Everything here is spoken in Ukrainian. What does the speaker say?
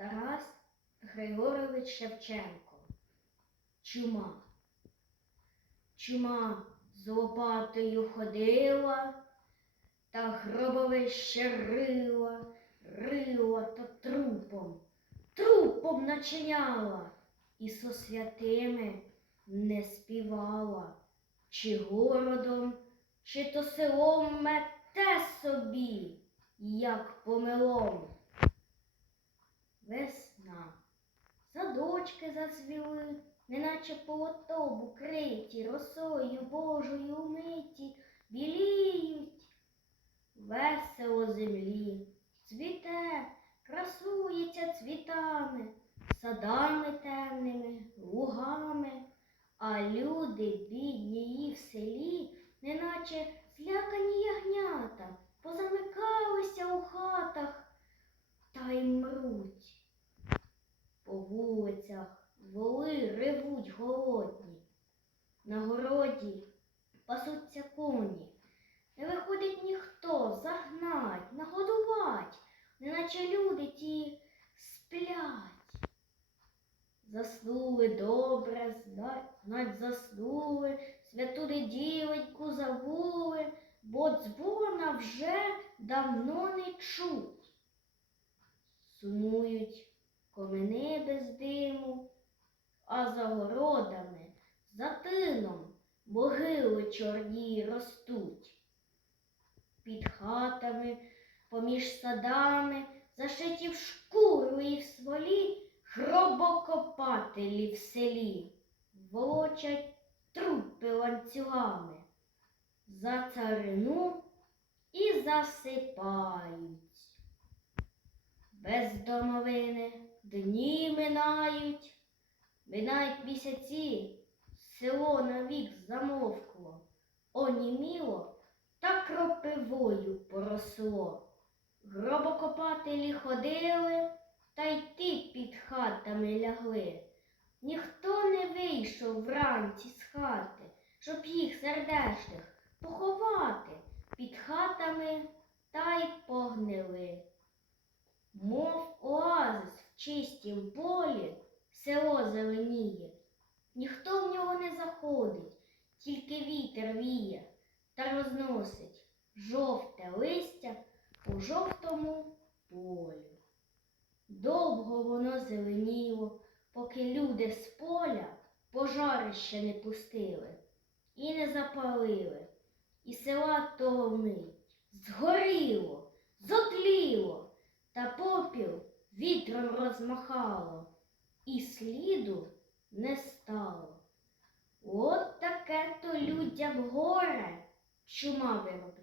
Тарас Григорович Шевченко. Чума. Чума з лопатою ходила, та гробовище рила, рила та трупом, трупом начиняла, і со святими не співала, чи городом, чи то селом мете собі, як помилом. Весна. Садочки зацвіли, неначе полото в укриті, росою Божою умиті, біліють. Весело землі, цвіте, красується цвітами, садами темними, лугами, а люди, бідні її в селі, неначе злякані ягнята, позамикалися у хатах ревуть голодні, на городі пасуться коні. Не виходить ніхто загнать, нагодувать, неначе люди ті сплять. Заснули добре, знать, заснули, святу неділеньку забули, бо дзвона вже давно не чуть. Сумують комини без диму, а за городами, за тином могили чорні ростуть. Під хатами, поміж садами, зашиті в шкуру і в смолі, гробокопателі в селі, волочать трупи ланцюгами за царину і засипають. Без домовини дні минають, минають місяці, село навік замовкло, оніміло та кропивою поросло. Гробокопателі ходили, та й ті під хатами лягли. Ніхто не вийшов вранці з хати, щоб їх сердешних поховати під хатами та й погнили. Мов оазис в чистім полі, село зеленіє. Ніхто в нього не заходить, тільки вітер віє та розносить жовте листя по жовтому полю. Довго воно зеленіло, поки люди з поля пожарище не пустили і не запалили, і села того згоріло, зотліло, та попіл вітром розмахало, і сліду не стало. От таке то людям горе чума виробляла.